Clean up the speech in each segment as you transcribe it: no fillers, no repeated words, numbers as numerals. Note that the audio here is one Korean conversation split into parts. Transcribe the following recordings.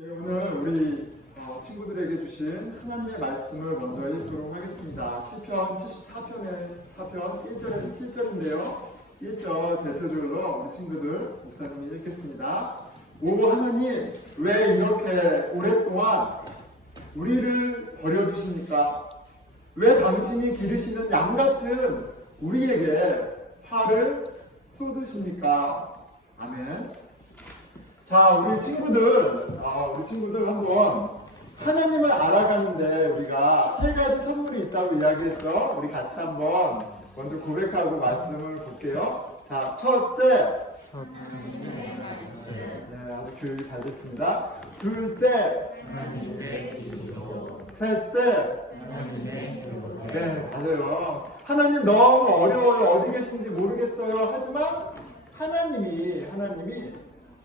예, 오늘 우리 친구들에게 주신 하나님의 말씀을 먼저 읽도록 하겠습니다. 시편 74편의 4편 1절에서 7절인데요. 1절 대표적으로 우리 친구들 목사님이 읽겠습니다. 오 하나님, 왜 이렇게 오랫동안 우리를 버려두십니까? 왜 당신이 기르시는 양 같은 우리에게 화를 쏟으십니까? 아멘. 자, 우리 친구들 한번 하나님을 알아가는데 우리가 세 가지 선물이 있다고 이야기했죠. 우리 같이 한번 먼저 고백하고 말씀을 볼게요. 자, 첫째, 네, 아주 교육이 잘 됐습니다. 둘째, 셋째, 네, 맞아요. 하나님 너무 어려워요. 어디 계신지 모르겠어요. 하지만 하나님이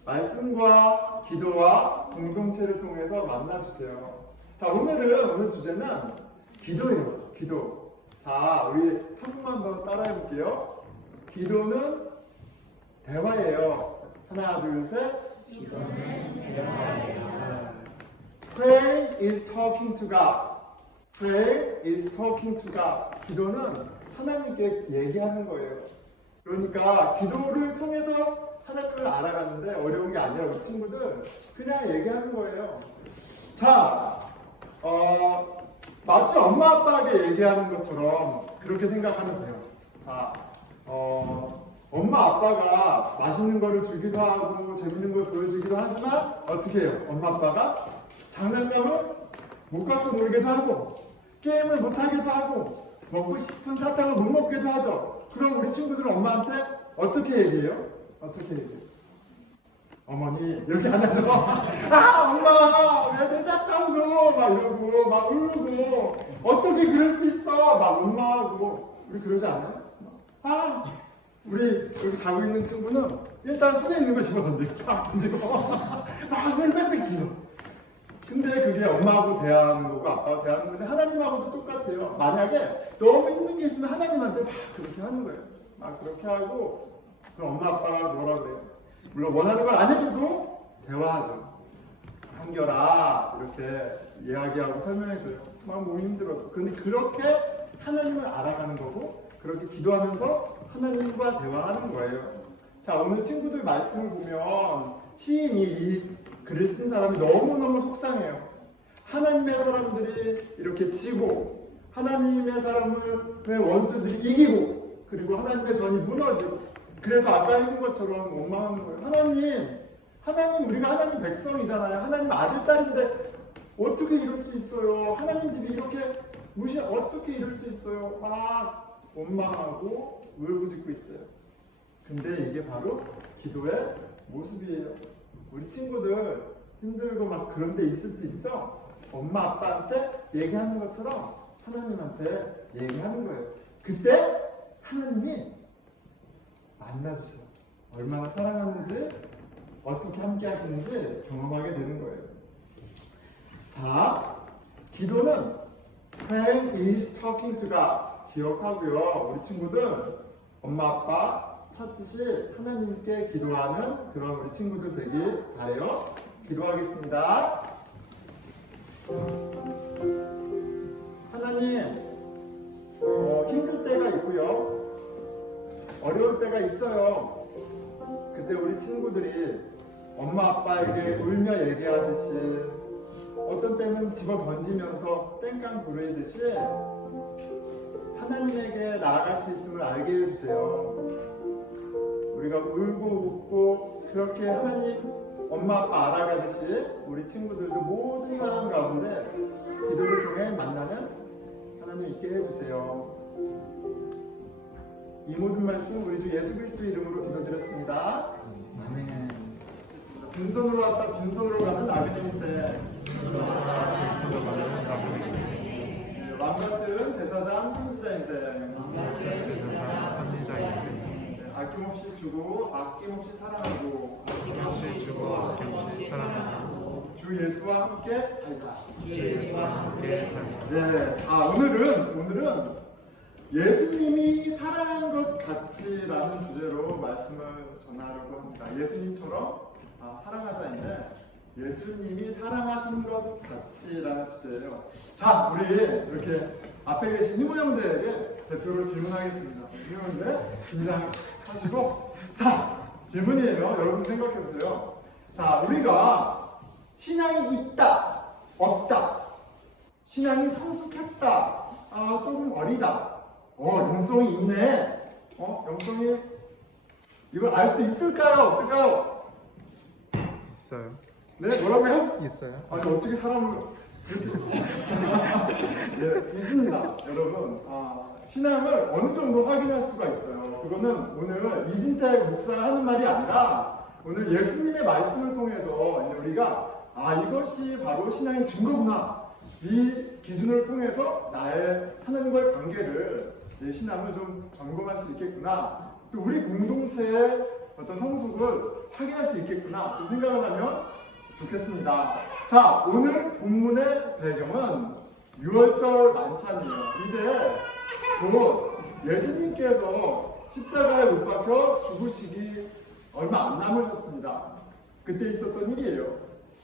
말씀과 기도와 공동체를 통해서 만나주세요. 자, 오늘 주제는 기도예요. 기도. 자, 우리 한 번만 더 따라해 볼게요. 기도는 대화예요. 하나, 둘, 셋. 기도는 대화예요. Pray is talking to God. Pray is talking to God. 기도는 하나님께 얘기하는 거예요. 그러니까 기도를 통해서 하나님을 알아가는데 어려운 게 아니라 우리 친구들 그냥 얘기하는 거예요. 자, 마치 엄마 아빠에게 얘기하는 것처럼 그렇게 생각하면 돼요. 자, 엄마 아빠가 맛있는 거를 주기도 하고 재밌는 걸 보여주기도 하지만 어떻게 해요? 엄마 아빠가 장난감을 못 갖고 놀기도 하고 게임을 못 하기도 하고 먹고 싶은 사탕을 못 먹기도 하죠. 그럼 우리 친구들은 엄마한테 어떻게 얘기해요? 어떻게 얘기해요? 어머니 이렇게 안 하죠? 아 엄마 왜 내 사탕 줘? 막 이러고 막 울고 어떻게 그럴 수 있어? 막 원망하고 우리 그러지 않아요? 아 우리 여기 자고 있는 친구는 일단 손에 있는 걸 집어 던지고 딱 던지고 막 손을 빽빽 쥐어. 근데 그게 엄마하고 대화하는 거고 아빠하고 대화하는 건데 하나님하고도 똑같아요. 만약에 너무 힘든 게 있으면 하나님한테 막 그렇게 하는 거예요. 막 그렇게 하고 그럼 엄마 아빠가 뭐라 그래요? 물론 원하는 걸 안 해줘도 대화하죠. 한결아 이렇게 이야기하고 설명해줘요. 막 몸이 힘들어도. 근데 그렇게 하나님을 알아가는 거고 그렇게 기도하면서 하나님과 대화하는 거예요. 자, 오늘 친구들 말씀을 보면 시인이 이 글을 쓴 사람이 너무너무 속상해요. 하나님의 사람들이 이렇게 지고 하나님의 사람의 원수들이 이기고 그리고 하나님의 전이 무너지고 그래서 아까 읽은 것처럼 원망하는 거예요. 하나님 우리가 하나님 백성이잖아요. 하나님 아들, 딸인데 어떻게 이럴 수 있어요? 하나님 집이 이렇게 어떻게 이럴 수 있어요? 막 원망하고 울부짖고 있어요. 근데 이게 바로 기도의 모습이에요. 우리 친구들 힘들고 막 그런 데 있을 수 있죠? 엄마 아빠한테 얘기하는 것처럼 하나님한테 얘기하는 거예요. 그때 하나님이 만나주세요. 얼마나 사랑하는지 어떻게 함께 하시는지 경험하게 되는 거예요. 자, 기도는 Praying is talking to God. 기억하고요. 우리 친구들 엄마 아빠 찾듯이 하나님께 기도하는 그런 우리 친구들 되길 바라요. 기도하겠습니다. 하나님, 힘들 때가 있고요. 어려울 때가 있어요. 그때 우리 친구들이 엄마 아빠에게 울며 얘기하듯이 어떤 때는 집어 던지면서 땡깡 부르듯이 하나님에게 나아갈 수 있음을 알게 해주세요. 우리가 울고 웃고 그렇게 하나님 엄마 아빠 알아가듯이 우리 친구들도 모든 상황 가운데 기도를 통해 만나는 하나님 있게 해주세요. 이 모든 말씀 우리 주 예수 그리스도 이름으로 기도드렸습니다. 아멘. 빈손으로 왔다 빈손으로 가는 나그네 인생. 왕같은 제사장 선지자 인생. 아낌없이 주고 아낌없이 사랑하고 주 예수와 함께 살자. 네, 오늘은 예수님이 사랑한 것 같이라는 주제로 말씀을 전하려고 합니다. 예수님처럼 사랑하자인데 예수님이 사랑하신 것 같이라는 주제예요. 자, 우리 이렇게 앞에 계신 이모 형제에게 대표로 질문하겠습니다. 이모 형제 긴장하시고, 자, 질문이에요. 여러분 생각해 보세요. 자, 우리가 신앙이 있다, 없다, 신앙이 성숙했다, 조금 어리다, 영성이 있네, 영성이 이걸 알 수 있을까요, 없을까요? 있어요. 네, 뭐라고요? 있어요. 아니 어떻게 사람을 그렇게 예, 있습니다, 여러분. 신앙을 어느 정도 확인할 수가 있어요. 그거는 오늘 이진태 목사가 하는 말이 아니라 오늘 예수님의 말씀을 통해서 이제 우리가 이것이 바로 신앙의 증거구나. 이 기준을 통해서 나의 하나님과의 관계를 내 신앙을 좀 점검할 수 있겠구나. 또 우리 공동체의 어떤 성숙을 확인할 수 있겠구나. 좀 생각을 하면 좋겠습니다. 자, 오늘 본문의 배경은 6월절 만찬이에요. 이제 곧 예수님께서 십자가에 못 박혀 죽으시기 얼마 안 남으셨습니다. 그때 있었던 일이에요.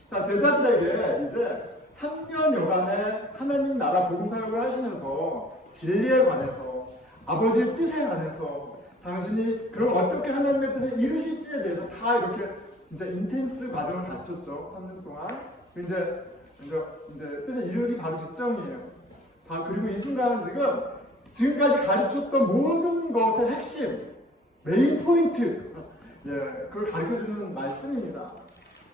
자, 제자들에게 이제 3년여간의 하나님 나라 복음 사역을 하시면서 진리에 관해서, 아버지의 뜻에 관해서, 당신이 그럼 어떻게 하나님의 뜻을 이루실지에 대해서 다 이렇게 진짜 인텐스 과정을 갖췄죠. 3년 동안. 이제 뜻을 이루기 바로 직전이에요. 그리고 이 순간은 지금까지 가르쳤던 모든 것의 핵심, 메인 포인트, 그걸 가르쳐주는 말씀입니다.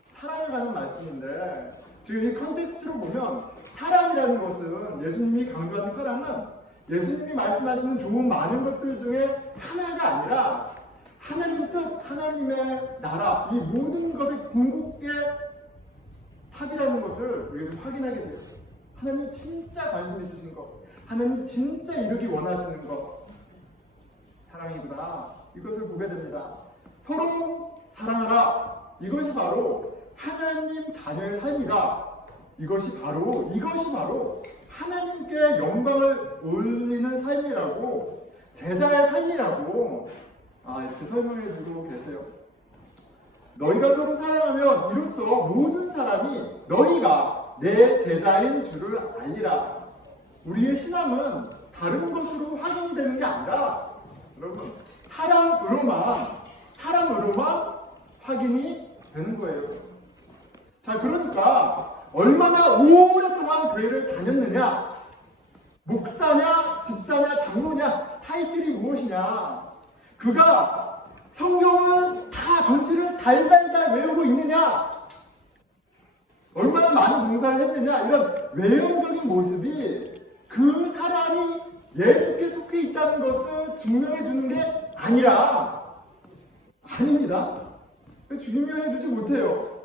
사랑을 가는 말씀인데, 지금 이 컨텍스트로 보면 사랑이라는 것은, 예수님이 강조하는 사랑은 예수님이 말씀하시는 좋은 많은 것들 중에 하나가 아니라 하나님 뜻, 하나님의 나라, 이 모든 것의 궁극의 탑이라는 것을 우리가 좀 확인하게 돼요. 하나님 진짜 관심 있으신 것, 하나님 진짜 이루기 원하시는 것, 사랑이구나. 이것을 보게 됩니다. 서로 사랑하라. 이것이 바로 하나님 자녀의 삶이다. 이것이 바로 하나님께 영광을 올리는 삶이라고, 제자의 삶이라고 이렇게 설명해주고 계세요. 너희가 서로 사랑하면 이로써 모든 사람이 너희가 내 제자인 줄을 알리라. 우리의 신앙은 다른 것으로 확인이 되는 게 아니라, 여러분, 사랑으로만 확인이 되는 거예요. 자, 그러니까 얼마나 오랫동안 교회를 다녔느냐, 목사냐, 집사냐, 장로냐, 타이틀이 무엇이냐, 그가 성경을 다 전체를 달달달 외우고 있느냐, 얼마나 많은 봉사를 했느냐, 이런 외형적인 모습이 그 사람이 예수께 속해 있다는 것을 증명해 주는 게 아닙니다. 증명해 주지 못해요.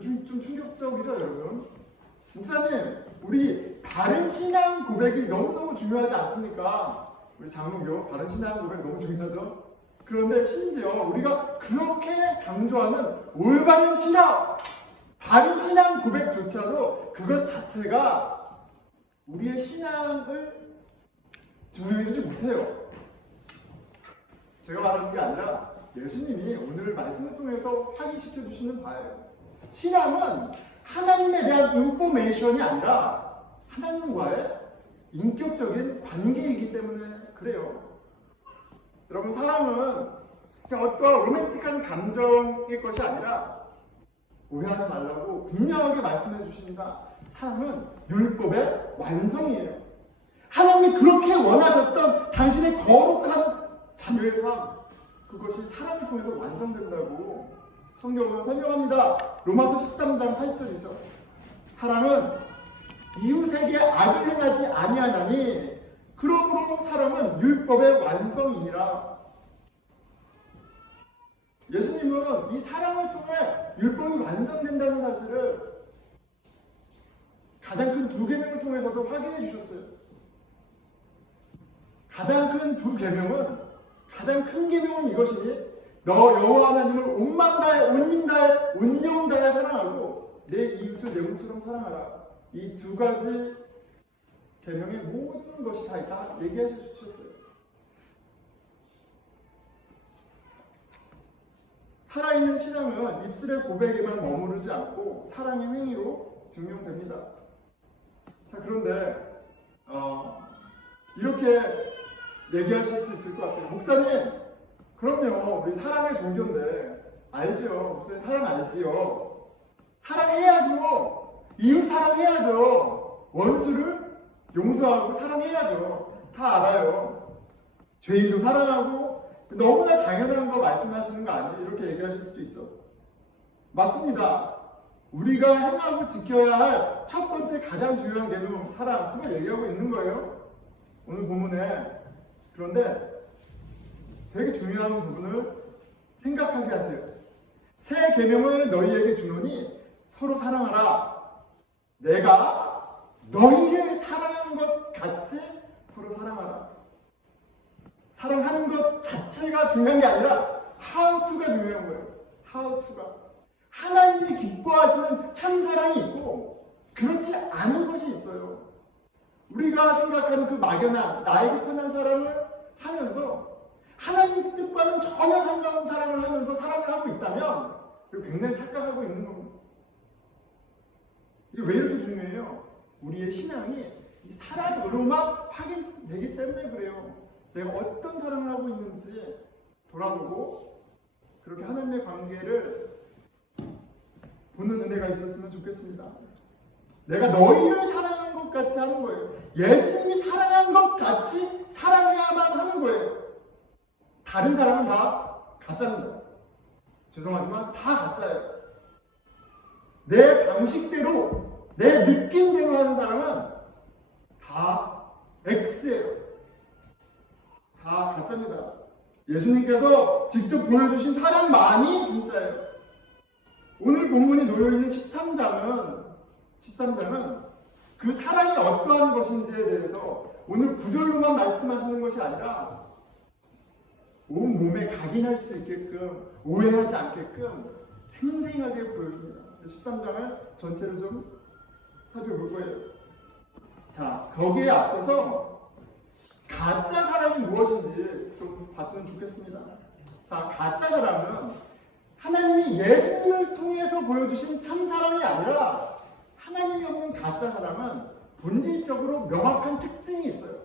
좀 충격적이죠, 여러분? 목사님, 우리 바른 신앙 고백이 너무너무 중요하지 않습니까? 우리 장로교 바른 신앙 고백 너무 중요하죠? 그런데 심지어 우리가 그렇게 강조하는 올바른 신앙, 바른 신앙 고백조차도 그것 자체가 우리의 신앙을 증명해주지 못해요. 제가 말하는 게 아니라 예수님이 오늘 말씀을 통해서 확인시켜 주시는 바예요. 신앙은 하나님에 대한 인포메이션이 아니라 하나님과의 인격적인 관계이기 때문에 그래요. 여러분, 사랑은 그냥 어떤 로맨틱한 감정의 것이 아니라, 오해하지 말라고 분명하게 말씀해 주십니다. 사랑은 율법의 완성이에요. 하나님이 그렇게 원하셨던 당신의 거룩한 자녀의 삶, 그것이 사랑을 통해서 완성된다고 성경은 설명합니다. 로마서 13장 8절이죠. 사랑은 이웃에게 악을 행하지 아니하나니 그러므로 사랑은 율법의 완성이니라. 예수님은 이 사랑을 통해 율법이 완성된다는 사실을 가장 큰 두 계명을 통해서도 확인해 주셨어요. 가장 큰 두 계명은, 가장 큰 계명은 이것이니 너 여호와 하나님을 온 마음 다해, 온 힘 다해, 온 영 다해 사랑하고 내 이웃을 내 몸처럼 사랑하라. 이 두 가지 계명의 모든 것이 다 있다 얘기해 주셨어요. 살아있는 신앙은 입술의 고백에만 머무르지 않고 사랑의 행위로 증명됩니다. 자, 그런데 이렇게 얘기하실 수 있을 것 같아요. 목사님, 그럼요. 우리 사랑의 종교인데 알죠. 목사님 사랑 알지요. 사랑해야죠. 이웃 사랑해야죠. 원수를 용서하고 사랑해야죠. 다 알아요. 죄인도 사랑하고 너무나 당연한 거 말씀하시는 거 아니에요? 이렇게 얘기하실 수도 있죠. 맞습니다. 우리가 행하고 지켜야 할 첫 번째 가장 중요한 개념 사랑, 그걸 얘기하고 있는 거예요. 오늘 본문에. 그런데 되게 중요한 부분을 생각하게 하세요. 새 계명을 너희에게 주노니 서로 사랑하라. 내가 너희를 사랑한 것 같이 서로 사랑하라. 사랑하는 것 자체가 중요한 게 아니라 how to가 중요한 거예요. how to가. 하나님이 기뻐하시는 참사랑이 있고 그렇지 않은 것이 있어요. 우리가 생각하는 그 막연한 나에게 편한 사랑을 하면서 하나님 뜻과는 전혀 상관없는 사랑을 하면서 사랑을 하고 있다면 굉장히 착각하고 있는 겁니다. 이게 왜 이렇게 중요해요? 우리의 신앙이 이 사랑으로만 확인되기 때문에 그래요. 내가 어떤 사랑을 하고 있는지 돌아보고 그렇게 하나님의 관계를 보는 은혜가 있었으면 좋겠습니다. 내가 너희를 사랑한 것 같이 하는 거예요. 예수님이 사랑한 것 같이 사랑해야만 하는 거예요. 다른 사랑은 다 가짜입니다. 죄송하지만 다 가짜예요. 내 방식대로, 내 느낌대로 하는 사랑은 다 X예요. 다 가짜입니다. 예수님께서 직접 보여주신 사랑만이 진짜예요. 오늘 본문이 놓여있는 13장은 그 사랑이 어떠한 것인지에 대해서 오늘 구절로만 말씀하시는 것이 아니라 온 몸에 각인할 수 있게끔 오해하지 않게끔 생생하게 보여줍니다. 13장을 전체로 좀 살펴볼 거예요. 자, 거기에 앞서서 가짜 사랑이 무엇인지 좀 봤으면 좋겠습니다. 자, 가짜 사랑은 하나님이 예수님을 통해서 보여주신 참사랑이 아니라 하나님이 없는 가짜 사랑은 본질적으로 명확한 특징이 있어요.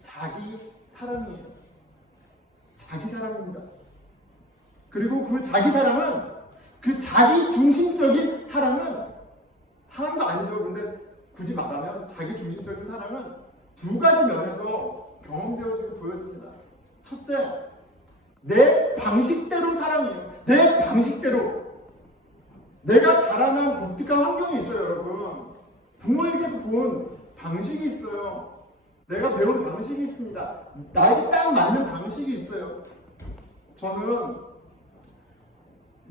자기 사랑이에요. 자기 사랑입니다. 그리고 그 자기 사랑은 그 자기 중심적인 사랑도 아니죠. 그런데 굳이 말하면 자기 중심적인 사랑은 두 가지 면에서 경험되어지고 보여집니다. 첫째, 내 방식대로 사랑해요. 내 방식대로. 내가 자라난 독특한 환경이 있죠, 여러분. 부모에게서 본 방식이 있어요. 내가 배운 방식이 있습니다. 나에게 딱 맞는 방식이 있어요. 저는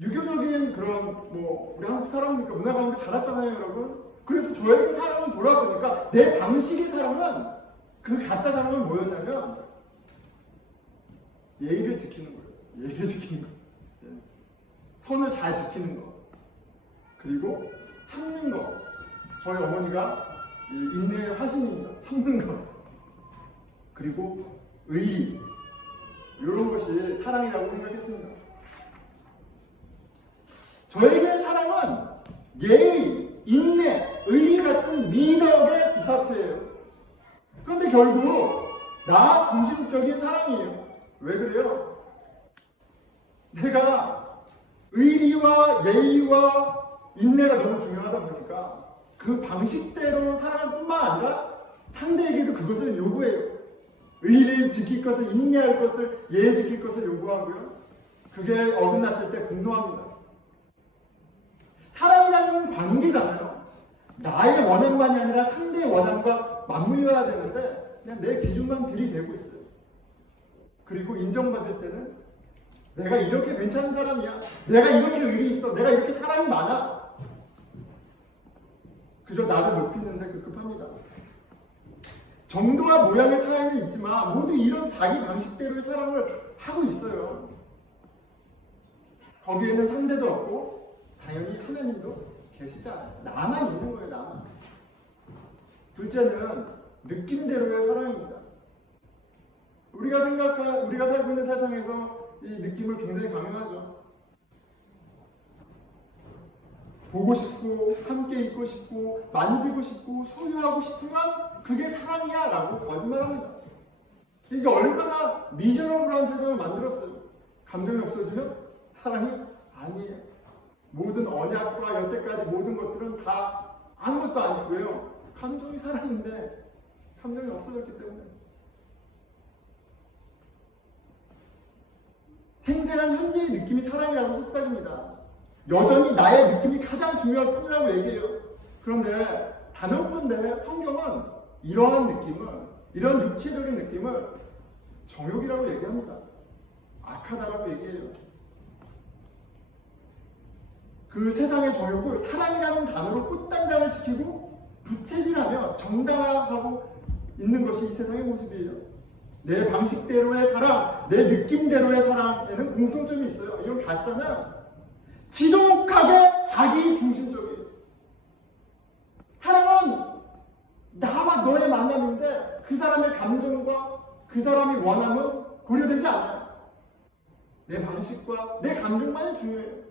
유교적인 그런 우리 한국 사람이니까 문화 가운데 자랐잖아요, 여러분. 그래서 저에게 사랑을 돌아보니까 내 방식의 사랑은 그 가짜 사랑은 뭐였냐면 예의를 지키는 거예요. 예의를 지키는 거. 선을 잘 지키는 거. 그리고 참는 거. 저희 어머니가 인내의 화신입니다. 참는 거. 그리고 의리. 이런 것이 사랑이라고 생각했습니다. 저에게 사랑은 예의, 인내, 의리 같은 미덕의 집합체예요. 그런데 결국 나 중심적인 사랑이에요. 왜 그래요? 내가 의리와 예의와 인내가 너무 중요하다 보니까 그 방식대로 사랑할 뿐만 아니라 상대에게도 그것을 요구해요. 의리를 지킬 것을, 인내할 것을, 예의 지킬 것을 요구하고요. 그게 어긋났을 때 분노합니다. 사랑이라는 건 관계잖아요. 나의 원함만이 아니라 상대의 원함과 맞물려야 되는데 그냥 내 기준만 들이대고 있어요. 그리고 인정받을 때는 내가 이렇게 괜찮은 사람이야. 내가 이렇게 의리 있어. 내가 이렇게 사랑이 많아. 그저 나를 높이는데 급급합니다. 정도와 모양의 차이는 있지만 모두 이런 자기 방식대로의 사랑을 하고 있어요. 거기에는 상대도 없고 당연히 하나님도 계시지 않아요. 나만 있는 거예요. 나만. 둘째는 느낌대로의 사랑입니다. 우리가 살고 있는 세상에서 이 느낌을 굉장히 강요하죠. 보고 싶고 함께 있고 싶고 만지고 싶고 소유하고 싶으면 그게 사랑이야 라고 거짓말합니다. 이게 얼마나 미저러블한 세상을 만들었어요. 감정이 없어지면 사랑이 아니에요. 모든 언약과 여태까지 모든 것들은 다 아무것도 아니에요. 왜요? 감정이 사랑인데 감정이 없어졌기 때문에. 생생한 현재의 느낌이 사랑이라고 속삭입니다. 여전히 나의 느낌이 가장 중요할 뿐이라고 얘기해요. 그런데 단언컨대 성경은 이러한 느낌을, 이런 육체적인 느낌을 정욕이라고 얘기합니다. 악하다라고 얘기해요. 그 세상의 정욕을 사랑이라는 단어로 꽃단장을 시키고 부채질하며 정당화하고 있는 것이 이 세상의 모습이에요. 내 방식대로의 사랑, 내 느낌대로의 사랑에는 공통점이 있어요. 이건 가짜는 지독하게 자기 중심적이에요. 사랑은 나와 너의 만남인데 그 사람의 감정과 그 사람의 원함은 고려되지 않아요. 내 방식과 내 감정만이 중요해요.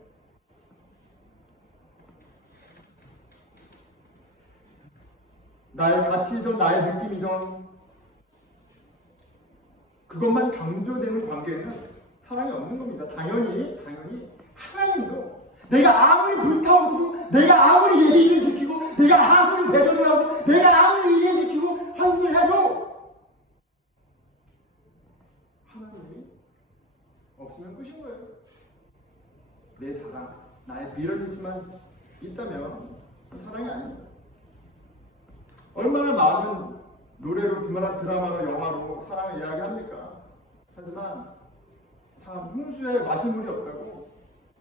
나의 가치이든 나의 느낌이든 그것만 강조되는 관계에는 사랑이 없는 겁니다. 당연히 하나님도 내가 아무리 불타오르고 내가 아무리 예의를 지키고 내가 아무리 배려를 하고 내가 아무리 예의를 지키고 헌신을 해도 하나님이 없으면 끝인 거예요. 내 자랑, 나의 미러리스만 있다면 사랑이 아닙니다. 얼마나 많은 노래로 드라마로 영화로 사랑을 이야기합니까? 하지만 참 홍수에 마실 물이 없다고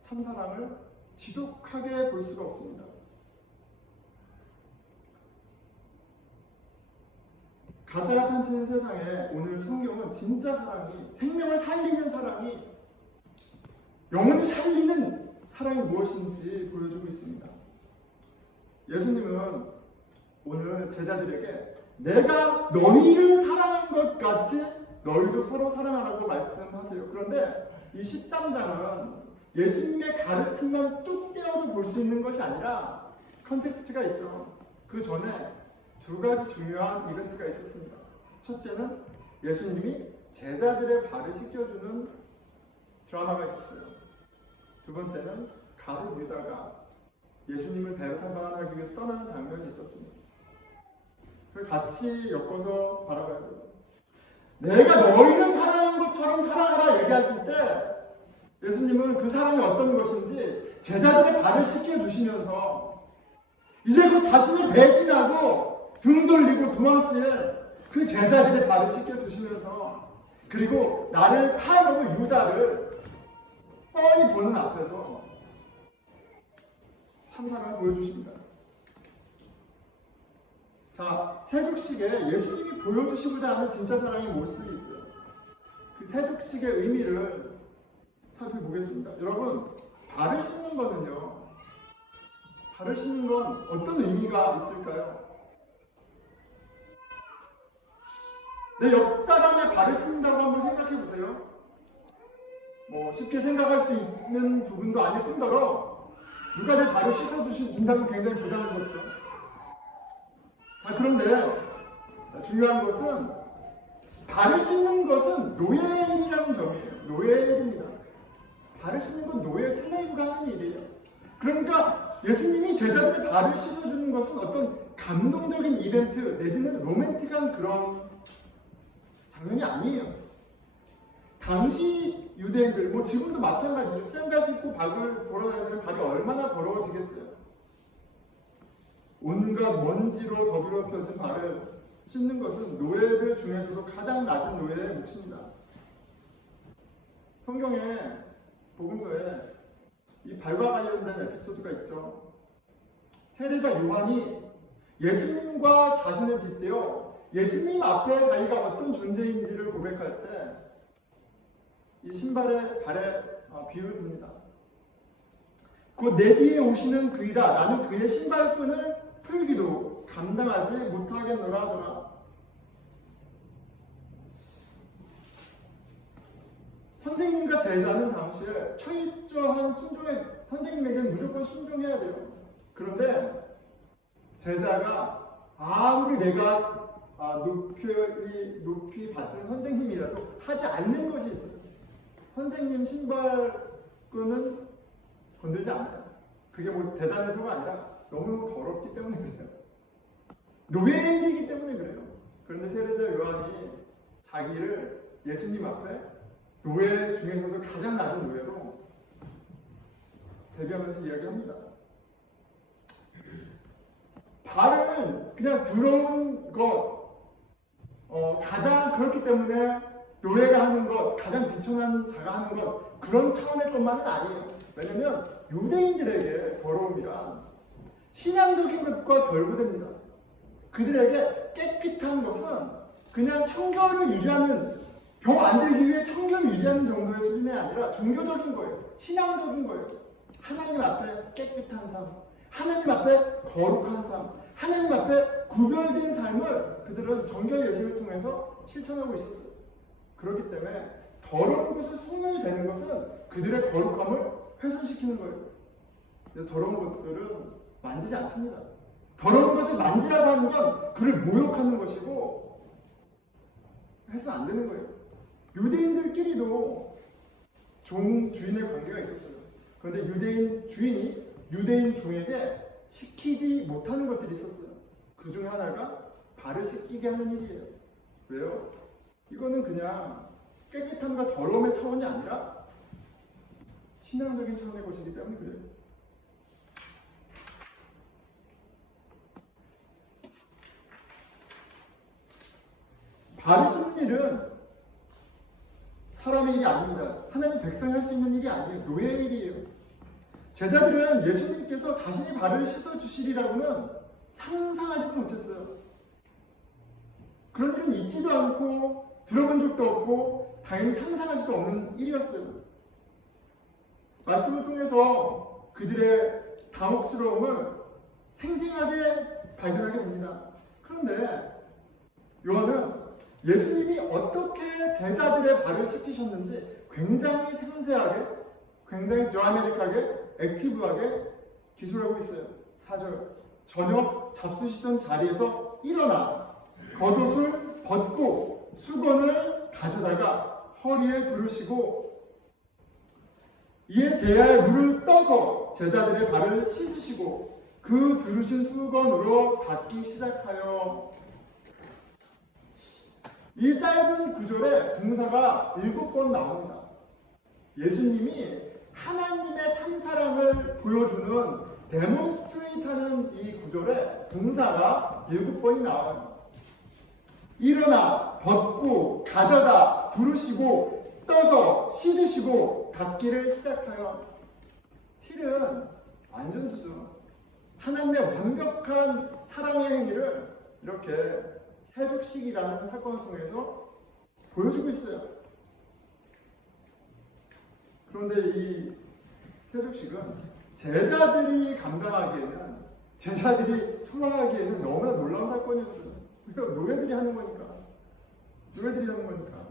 참사랑을 지독하게 볼 수가 없습니다. 가짜가 판치는 세상에 오늘 성경은 진짜 사랑이, 생명을 살리는 사랑이, 영혼을 살리는 사랑이 무엇인지 보여주고 있습니다. 예수님은 오늘 제자들에게 내가 너희를 사랑한 것 같이 너희도 서로 사랑하라고 말씀하세요. 그런데 이 13장은 예수님의 가르침만 뚝 떼어서 볼 수 있는 것이 아니라 컨텍스트가 있죠. 그 전에 두 가지 중요한 이벤트가 있었습니다. 첫째는 예수님이 제자들의 발을 씻겨주는 드라마가 있었어요. 두 번째는 가룟 유다가 예수님을 배로 탈바하기 위해서 떠나는 장면이 있었습니다. 그걸 같이 엮어서 바라봐야 돼요. 내가 너희를 사랑한 것처럼 사랑하라 얘기하실 때 예수님은 그 사랑이 어떤 것인지 제자들의 발을 씻겨주시면서 이제 그 자신을 배신하고 등 돌리고 도망칠 그 제자들의 발을 씻겨주시면서 그리고 나를 팔고 유다를 뻔히 보는 앞에서 참사랑을 보여주십니다. 자, 세족식에 예수님이 보여주시고자 하는 진짜 사랑의 모습이 있어요. 그 세족식의 의미를 살펴보겠습니다. 여러분, 발을 씻는 거는요, 발을 씻는 건 어떤 의미가 있을까요? 내 옆 사람의 발을 씻는다고 한번 생각해 보세요. 뭐 쉽게 생각할 수 있는 부분도 아닐 뿐더러 누가 내 발을 씻어준다고 굉장히 부담스럽죠. 자, 그런데 중요한 것은 발을 씻는 것은 노예의 일이라는 점이에요. 노예의 일입니다. 발을 씻는 건 노예 슬레이브가 하는 일이에요. 그러니까 예수님이 제자들의 발을 씻어주는 것은 어떤 감동적인 이벤트 내지는 로맨틱한 그런 장면이 아니에요. 당시 유대인들, 뭐 지금도 마찬가지죠. 샌들 신고 발을 돌아다니면 발이 얼마나 더러워지겠어요. 온갖 먼지로 더럽혀진 발을 씻는 것은 노예들 중에서도 가장 낮은 노예의 몫입니다. 성경에 복음서에 이 발과 관련된 에피소드가 있죠. 세례자 요한이 예수님과 자신을 빗대어 예수님 앞에 자기가 어떤 존재인지를 고백할 때 이 신발에 발에 비유를 듭니다. 곧 내 뒤에 오시는 그이라 나는 그의 신발끈을 풀기도 감당하지 못하겠노라 하더라. 선생님과 제자는 당시에 철저한 순종에 선생님에게는 무조건 순종해야 돼요. 그런데 제자가 아무리 내가 높이 받은 선생님이라도 하지 않는 것이 있어요. 선생님 신발끈은 건들지 않아요. 그게 뭐 대단해서가 아니라 너무너무 더럽기 때문에 그래요. 노예이기 때문에 그래요. 그런데 세례자 요한이 자기를 예수님 앞에 노예 중에서도 가장 낮은 노예로 대비하면서 이야기합니다. 발은 그냥 더러운 것, 가장 그렇기 때문에 노예가 하는 것, 가장 비천한 자가 하는 것, 그런 차원의 것만은 아니에요. 왜냐면 유대인들에게 더러움이란 신앙적인 것과 결부됩니다. 그들에게 깨끗한 것은 그냥 청결을 유지하는, 병 안 들기 위해 청결을 유지하는 정도의 수준이 아니라 종교적인 거예요. 신앙적인 거예요. 하나님 앞에 깨끗한 삶, 하나님 앞에 거룩한 삶, 하나님 앞에 구별된 삶을 그들은 정결 예식을 통해서 실천하고 있었어요. 그렇기 때문에 더러운 것을 손을 대는 것은 그들의 거룩함을 훼손시키는 거예요. 그래서 더러운 것들은 만지지 않습니다. 더러운 것을 만지라고 하는 건 그를 모욕하는 것이고 해서 안 되는 거예요. 유대인들끼리도 종 주인의 관계가 있었어요. 그런데 유대인 주인이 유대인 종에게 시키지 못하는 것들이 있었어요. 그 중에 하나가 발을 씻기게 하는 일이에요. 왜요? 이거는 그냥 깨끗함과 더러움의 차원이 아니라 신앙적인 차원의 것이기 때문에 그래요. 발을 씻는 일은 사람의 일이 아닙니다. 하나님 백성이 할 수 있는 일이 아니에요. 노예의 일이에요. 제자들은 예수님께서 자신이 발을 씻어주시리라고는 상상하지도 못했어요. 그런 일은 있지도 않고 들어본 적도 없고 당연히 상상할 수도 없는 일이었어요. 말씀을 통해서 그들의 당혹스러움을 생생하게 발견하게 됩니다. 그런데 요한은 예수님이 어떻게 제자들의 발을 씻기셨는지 굉장히 상세하게, 굉장히 드라마틱하게, 액티브하게 기술하고 있어요. 4절. 저녁 잡수시던 자리에서 일어나 겉옷을 벗고 수건을 가져다가 허리에 두르시고 이에 대야에 물을 떠서 제자들의 발을 씻으시고 그 두르신 수건으로 닦기 시작하여. 이 짧은 구절에 동사가 7번 나옵니다. 예수님이 하나님의 참사랑을 보여주는 데몬스트레이트하는 이 구절에 동사가 7번이 나와요. 일어나, 벗고, 가져다, 두르시고, 떠서, 씻으시고, 닦기를 시작하여. 7은 안전수죠. 하나님의 완벽한 사랑의 행위를 이렇게 세족식이라는 사건을 통해서 보여주고 있어요. 그런데 이 세족식은 제자들이 감당하기에는, 제자들이 소화하기에는 너무나 놀라운 사건이었어요. 이거 노예들이 하는 거니까. 노예들이 하는 거니까.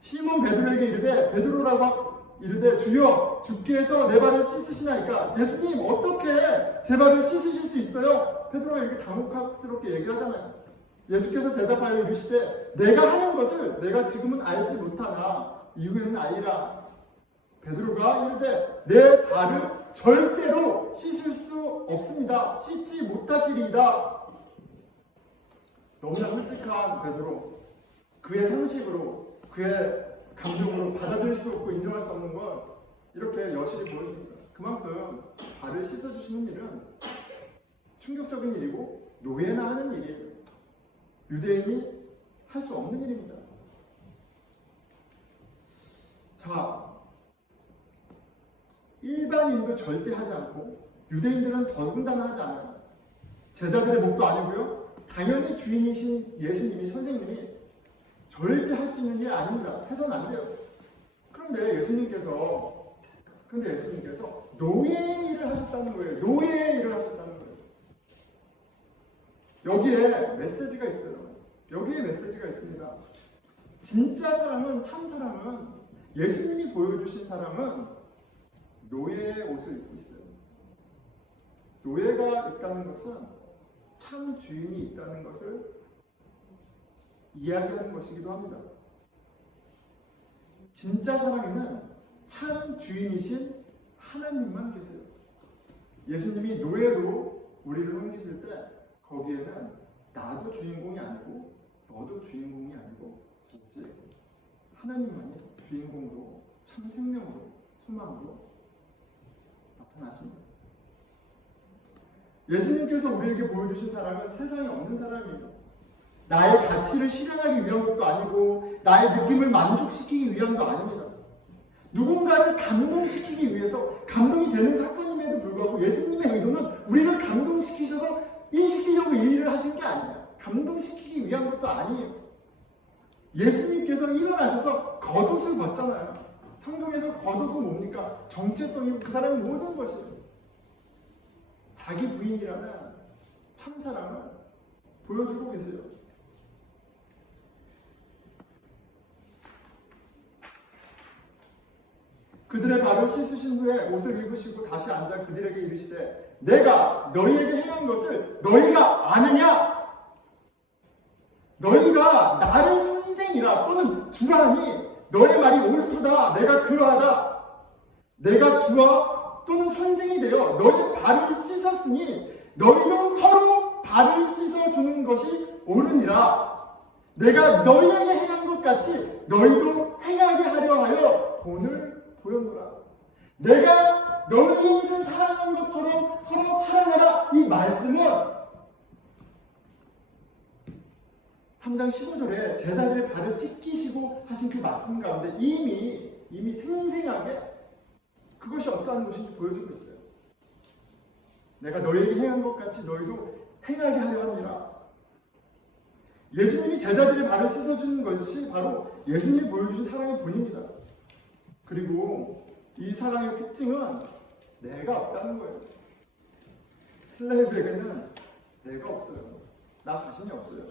시몬 베드로에게 이르되 주여 주께서 내 발을 씻으시나이까. 예수님 어떻게 제 발을 씻으실 수 있어요? 베드로가 이렇게 당혹스럽게 얘기하잖아요. 예수께서 대답하여 이르시되 내가 하는 것을 내가 지금은 알지 못하나 이후에는 알리라. 베드로가 이르되 내 발을 절대로 씻을 수 없습니다. 씻지 못하시리이다. 너무나 솔직한 베드로, 그의 상식으로, 그의 감정으로 받아들일 수 없고 인정할 수 없는 걸 이렇게 여실히 보여줍니다. 그만큼 발을 씻어주시는 일은 충격적인 일이고 노예나 하는 일이에요. 유대인이 할 수 없는 일입니다. 자, 일반인도 절대 하지 않고 유대인들은 더군다나 하지 않아요. 제자들의 목도 아니고요. 당연히 주인이신 예수님이, 선생님이 절대 할 수 있는 일 아닙니다. 해서는 안 돼요. 그런데 예수님께서 노예의 일을 하셨다는 거예요. 노예의 일을 하셨다는 거예요. 여기에 메시지가 있어요. 여기에 메시지가 있습니다. 진짜 사랑은, 참 사랑은 예수님이 보여주신 사랑은 노예의 옷을 입고 있어요. 노예가 있다는 것은 참 주인이 있다는 것을 이야기하는 것이기도 합니다. 진짜 사랑에는 참 주인이신 하나님만 계세요. 예수님이 노예로 우리를 섬기실 때 거기에는 나도 주인공이 아니고 너도 주인공이 아니고 오직 하나님만이 주인공으로 참 생명으로 소망으로 나타나십니다. 예수님께서 우리에게 보여주신 사랑은 세상에 없는 사랑이에요. 나의 가치를 실현하기 위한 것도 아니고 나의 느낌을 만족시키기 위함도 아닙니다. 누군가를 감동시키기 위해서 감동이 되는 사건임에도 불구하고 예수님의 의도는 우리를 감동시키셔서 인식하려고 이 일을 하신 게 아니에요. 감동시키기 위한 것도 아니에요. 예수님께서 일어나셔서 겉옷을 벗잖아요. 성경에서 겉옷은 뭡니까? 정체성이고 그 사람의 모든 것이에요. 자기 부인이라는 참사랑을 보여주고 계세요. 그들의 발을 씻으신 후에 옷을 입으시고 다시 앉아 그들에게 이르시되 내가 너희에게 행한 것을 너희가 아느냐? 너희가 나를 선생이라 또는 주라니 너의 말이 옳도다. 내가 그러하다. 내가 주와 또는 선생이 되어 너희 발을 씻었으니 너희도 서로 발을 씻어주는 것이 옳으니라. 내가 너희에게 행한 것 같이 너희도 행하게 하려 하여 본을 보였노라. 내가 너희를 사랑한 것처럼 서로 사랑하라. 이 말씀은 3장 15절에 제자들의 발을 씻기시고 하신 그 말씀 가운데 이미 생생하게 그것이 어떠한 것인지 보여주고 있어요. 내가 너희에게 행한 것 같이 너희도 행하게 하려 합니다. 예수님이 제자들의 발을 씻어주는 것이 바로 예수님이 보여주신 사랑의 본입니다. 그리고 이 사랑의 특징은 내가 없다는 거예요. 슬레이브에게는 내가 없어요. 나 자신이 없어요.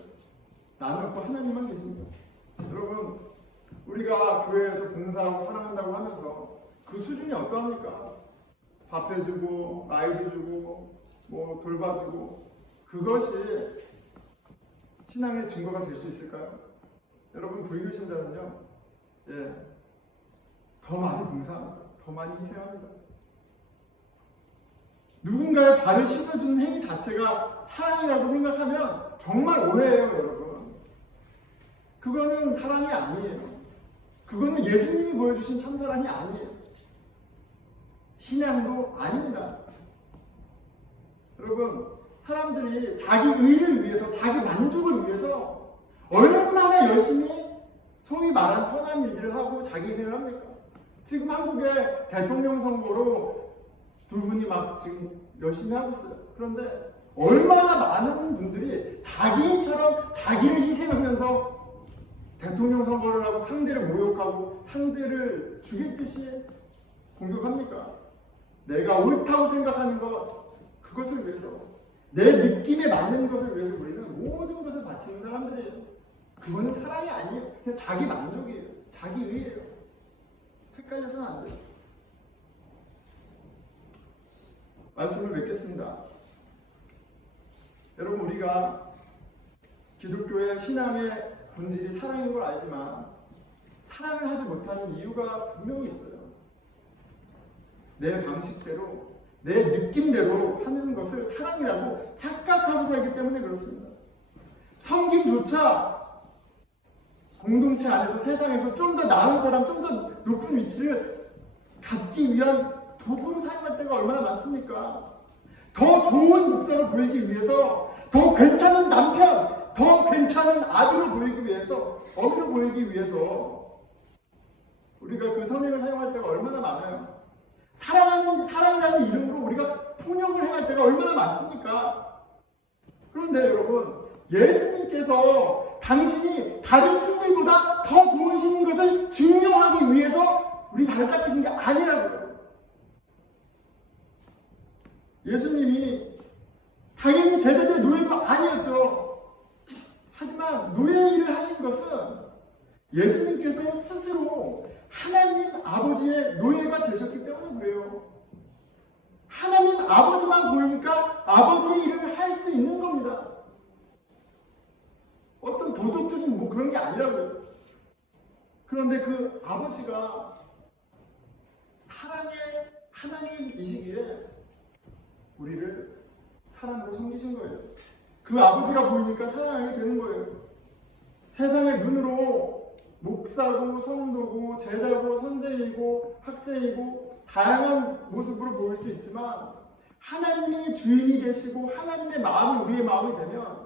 나는 없고 하나님만 계십니다. 여러분, 우리가 교회에서 봉사하고 사랑한다고 하면서 그 수준이 어떠합니까? 밥 해주고 아이도 주고 뭐 돌봐주고 그것이 신앙의 증거가 될 수 있을까요? 여러분, 불교 신자는요, 더 많이 봉사합니다. 더 많이 희생합니다. 누군가의 발을 씻어주는 행위 자체가 사랑이라고 생각하면 정말 오해예요, 여러분. 그거는 사랑이 아니에요. 그거는 예수님이 보여주신 참사랑이 아니에요. 신앙도 아닙니다. 여러분, 사람들이 자기 의를 위해서, 자기 만족을 위해서 얼마나 열심히 소위 말한 선한 일들을 하고 자기 희생을 합니까? 지금 한국의 대통령 선거로 두 분이 막 지금 열심히 하고 있어요. 그런데 얼마나 많은 분들이 자기처럼 자기를 희생하면서 대통령 선거를 하고 상대를 모욕하고 상대를 죽일 듯이 공격합니까? 내가 옳다고 생각하는 것, 그것을 위해서, 내 느낌에 맞는 것을 위해서 우리는 모든 것을 바치는 사람들이에요. 그거는 사랑이 아니에요. 그냥 자기 만족이에요. 자기 의예요. 헷갈려서는 안 돼요. 말씀을 맺겠습니다. 여러분, 우리가 기독교의 신앙의 본질이 사랑인 걸 알지만 사랑을 하지 못하는 이유가 분명히 있어요. 내 방식대로, 내 느낌대로 하는 것을 사랑이라고 착각하고 살기 때문에 그렇습니다. 섬김조차 공동체 안에서 세상에서 좀 더 나은 사람, 좀 더 높은 위치를 갖기 위한 도구로 사용할 때가 얼마나 많습니까? 더 좋은 목사로 보이기 위해서, 더 괜찮은 남편, 더 괜찮은 아비로 보이기 위해서, 어미로 보이기 위해서 우리가 그 선행을 사용할 때가 얼마나 많아요. 사랑이라는 이름으로 우리가 폭력을 행할 때가 얼마나 많습니까? 그런데 여러분, 예수님께서 당신이 다른 신들보다 더 좋은 신인 것을 증명하기 위해서 우리 발을 닦으신 게 아니라고요. 예수님이 당연히 제자들의 노예도 아니었죠. 하지만 노예 일을 하신 것은 예수님께서 스스로 하나님 되셨기 때문에 그래요. 하나님 아버지만 보이니까 아버지의 일을 할 수 있는 겁니다. 어떤 도덕적인 뭐 그런 게 아니라고요. 그런데 그 아버지가 사랑의 하나님이시기에 우리를 사랑으로 섬기신 거예요. 그 아버지가 보이니까 사랑하게 되는 거예요. 세상의 눈으로 목사고 성도고 제자고 선생이고 학생이고 다양한 모습으로 보일 수 있지만 하나님이 주인이 되시고 하나님의 마음이 우리의 마음이 되면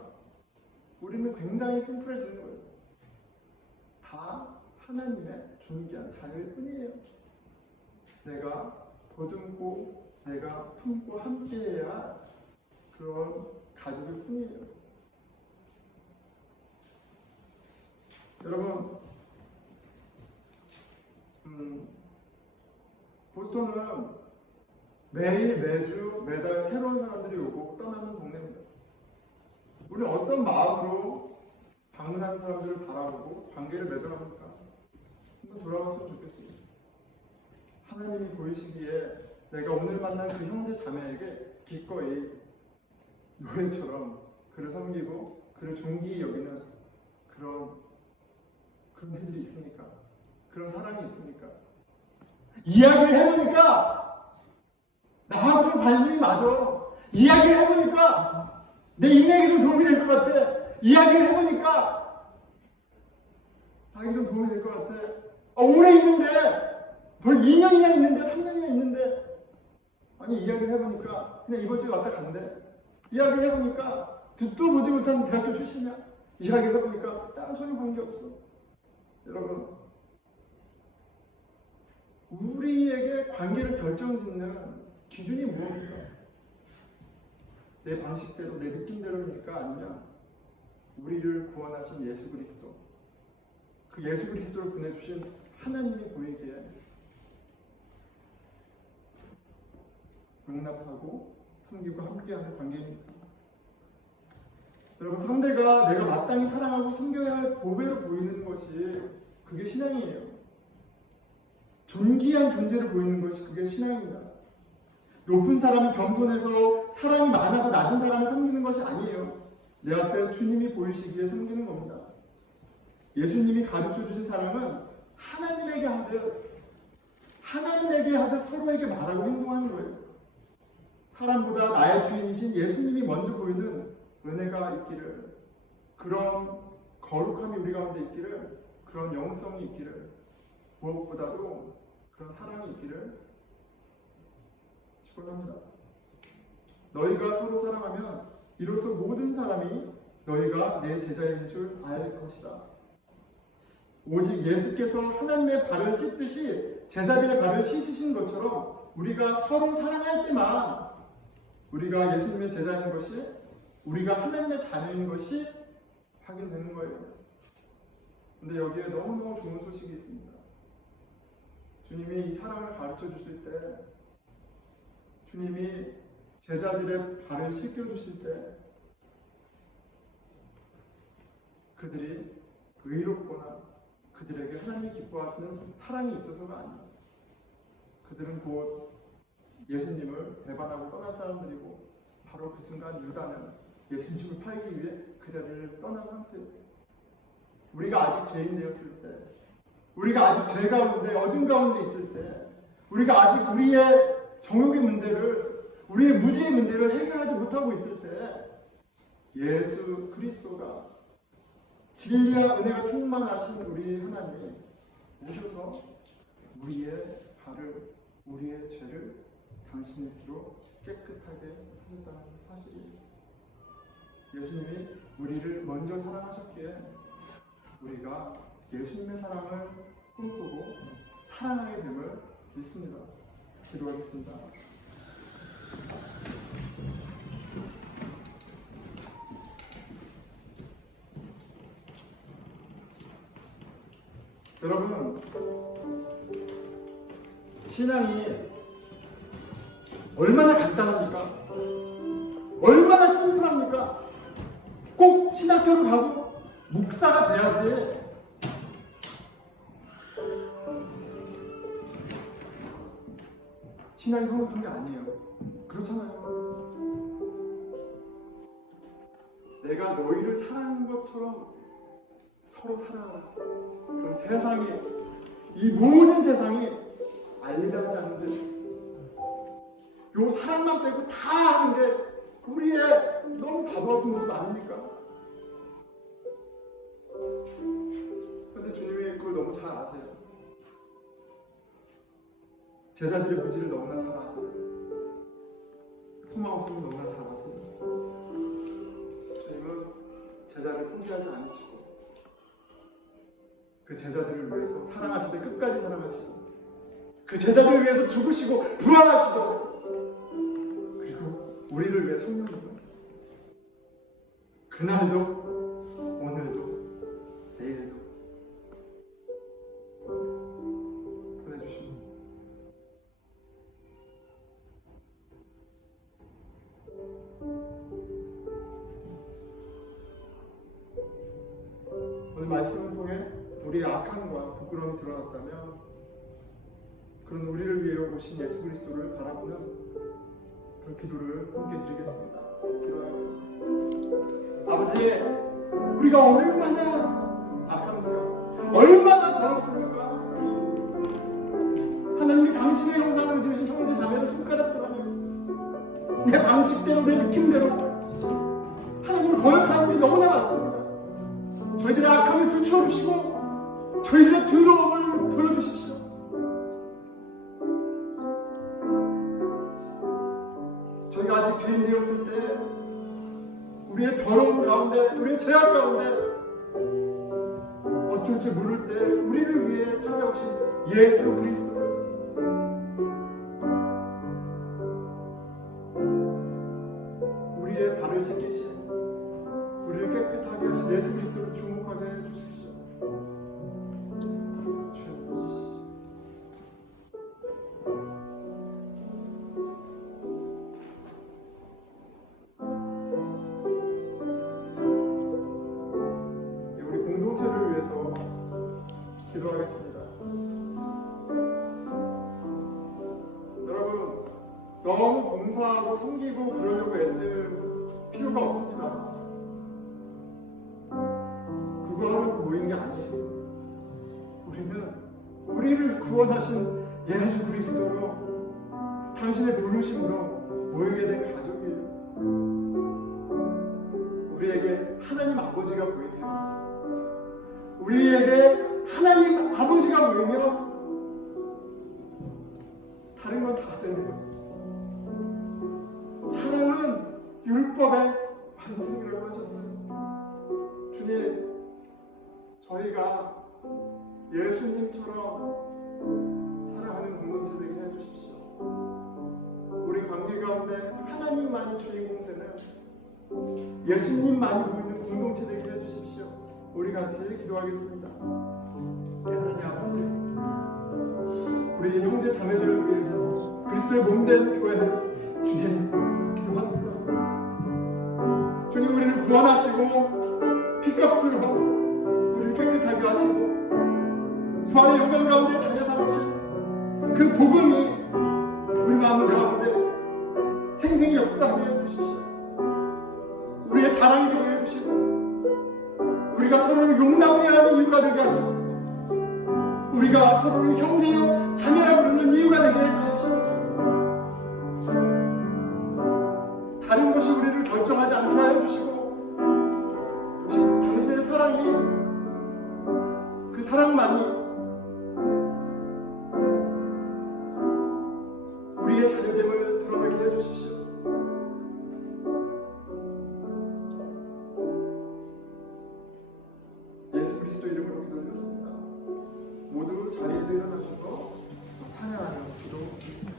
우리는 굉장히 심플해지는 거예요. 다 하나님의 존귀한 자녀일 뿐이에요. 내가 보듬고 내가 품고 함께해야 그런 가족일 뿐이에요. 여러분, 보스턴은 매일 매주 매달 새로운 사람들이 오고 떠나는 동네입니다. 우리는 어떤 마음으로 방문하는 사람들을 바라보고 관계를 맺어갑니까? 한번 돌아봤으면 좋겠습니다. 하나님이 보이시기에 내가 오늘 만난 그 형제 자매에게 기꺼이 노예처럼 그를 섬기고 그를 존귀히 여기는 그런 일들이 있습니까? 그런 사랑이 있습니까? 이야기를 해보니까 나하고 좀 관심이 맞아. 이야기를 해보니까 내 인맥에 좀 도움이 될 것 같아. 이야기를 해보니까 나에게 좀 도움이 될 것 같아. 오래 있는데 벌 2년이나 있는데 3년이나 있는데 아니 이야기를 해보니까 그냥 이번 주에 왔다 간대. 이야기를 해보니까 듣도 보지 못한 대학교 출신이야. 이야기를 해보니까 다른 전혀 관계없어. 여러분, 우리에게 관계를 결정짓는 기준이 무엇입니까? 내 방식대로, 내 느낌대로입니까? 아니면 우리를 구원하신 예수 그리스도, 그 예수 그리스도를 보내주신 하나님이 보이기에 용납하고 섬기고 함께하는 관계입니까? 여러분, 상대가 내가 마땅히 사랑하고 섬겨야 할 보배로 보이는 것이 그게 신앙이에요. 존귀한 존재를 보이는 것이 그게 신앙입니다. 높은 사람이 겸손해서 사람이 많아서 낮은 사람을 섬기는 것이 아니에요. 내 앞에 주님이 보이시기에 섬기는 겁니다. 예수님이 가르쳐 주신 사랑은 하나님에게 하듯 서로에게 말하고 행동하는 거예요. 사람보다 나의 주인이신 예수님이 먼저 보이는 은혜가 있기를, 그런 거룩함이 우리 가운데 있기를, 그런 영성이 있기를, 무엇보다도 그런 사랑이 있기를 축원합니다. 너희가 서로 사랑하면 이로써 모든 사람이 너희가 내 제자인 줄 알 것이다. 오직 예수께서 하나님의 발을 씻듯이 제자들의 발을 씻으신 것처럼 우리가 서로 사랑할 때만 우리가 예수님의 제자인 것이, 우리가 하나님의 자녀인 것이 확인되는 거예요. 근데 여기에 너무너무 좋은 소식이 있습니다. 주님이 이 사랑을 가르쳐 주실 때, 주님이 제자들의 발을 씻겨 주실 때 그들이 의롭거나 그들에게 하나님이 기뻐하시는 사랑이 있어서가 아닙니다. 그들은 곧 예수님을 배반하고 떠날 사람들이고, 바로 그 순간 유다는 예수님을 팔기 위해 그 자리를 떠난 상태입니다. 우리가 아직 죄인 되었을 때, 우리가 아직 죄 가운데 어둠 가운데 있을 때, 우리가 아직 우리의 정욕의 문제를, 우리의 무지의 문제를 해결하지 못하고 있을 때 예수 그리스도가 진리와 은혜가 충만하신 우리 하나님이 오셔서 우리의 발을, 우리의 죄를 당신의 피로 깨끗하게 하셨다는 사실입니다. 예수님이 우리를 먼저 사랑하셨기에 우리가 예수님의 사랑을 꿈꾸고 사랑하게 됨을 믿습니다. 기도하겠습니다. 여러분, 신앙이 얼마나 간단합니까? 얼마나 심플합니까? 꼭 신학교를 가고 목사가 돼야지. 신앙이 성숙한 게 아니에요. 그렇잖아요. 내가 너희를 사랑한 것처럼 서로 사랑하라. 그럼 세상이, 이 모든 세상이 알리라지 않는데 요 사랑만 빼고 다 하는 게 우리의 너무 바보 같은 모습 아닙니까? 그런데 주님이 그걸 너무 잘 아세요. 제자들의 무지를 너무나 잘 아세요. 소망 없음을 너무나 잘 아세요. 주님은 제자를 포기하지 않으시고 그 제자들을 위해서 사랑하시되 끝까지 사랑하시고 그 제자들을 위해서 죽으시고 부활하시고 그리고 우리를 위해 성령님을 그날도 오늘도 내일도 보내주십니다. 오늘 말씀을 통해 우리의 악함과 부끄러움이 드러났다면 그런 우리를 위해 오신 예수 그리스도를 바라보는 그 기도를 함께 드리겠습니다. 기도하겠습니다. 아버지, 우리가 얼마나 악합니까? 얼마나 더럽습니까? 하나님이 당신의 형상으로 지으신 형제 자매를 손가락질하며 내 방식대로 내 느낌대로 하나님을 거역하는 일이 너무나 많습니다. 저희들의 악함을 들춰주시고 저희들의 더러움을 보여주십시오. 저희가 아직 죄인 되었을 때 우리의 더러움 가운데, 우리의 죄악 가운데 어쩔 줄 모를 때 우리를 위해 찾아오신 예수 그리스도를 우리의 발을 씻기신, 우리를 깨끗하게 하신 예수 그리스도를 주목하게 해주십시오. 주여. 우리 공동체를 위해서 기도하겠습니다. 여러분, 너무 봉사하고 섬기고 그러려고 애쓸 필요가 없습니다. 그거 하려고 모인 게 아니에요. 우리는 우리를 구원하신 예수 그리스도로 당신의 부르심으로 모이게 된 가족이에요. 우리에게 하나님 아버지가 보이며 우리에게 하나님 아버지가 보이며 다른 건 다 되네요. 사랑은 율법의 완성이라고 하셨어요. 주님, 저희가 예수님처럼 사랑하는 공동체 되게 해주십시오. 우리 관계 가운데 하나님만이 주인공 되는 예수님만이 보이는 공동체 되게 해주십시오. 우리 같이 기도하겠습니다. 하나님 아버지, 우리 형제 자매들을 위해서 그리스도의 몸된 교회 주님 기도합니다. 주님, 우리를 구원하시고 피값으로 우리를 깨끗하게 하시고 부활의 영광 가운데 자녀 삼으신 그 복음이 우리 마음 가운데 생생히 역사하게 해주십시오. 우리의 자랑이 되게 해주시고 우리가 서로를 용납해야 하는 이유가 되게 하시고 우리가 서로를 형제요 자매라 부르는 이유가 되게 해주십시오. 다른 것이 우리를 결정하지 않게 하여 주시고 당신의 사랑이, 그 사랑만이 우리의 자녀됨을 드러나게 해주십시오. 예수 그리스도 이름으로 기도드렸습니다. 모두 자리에서 일어나셔서 찬양하며 기도드리겠습니다.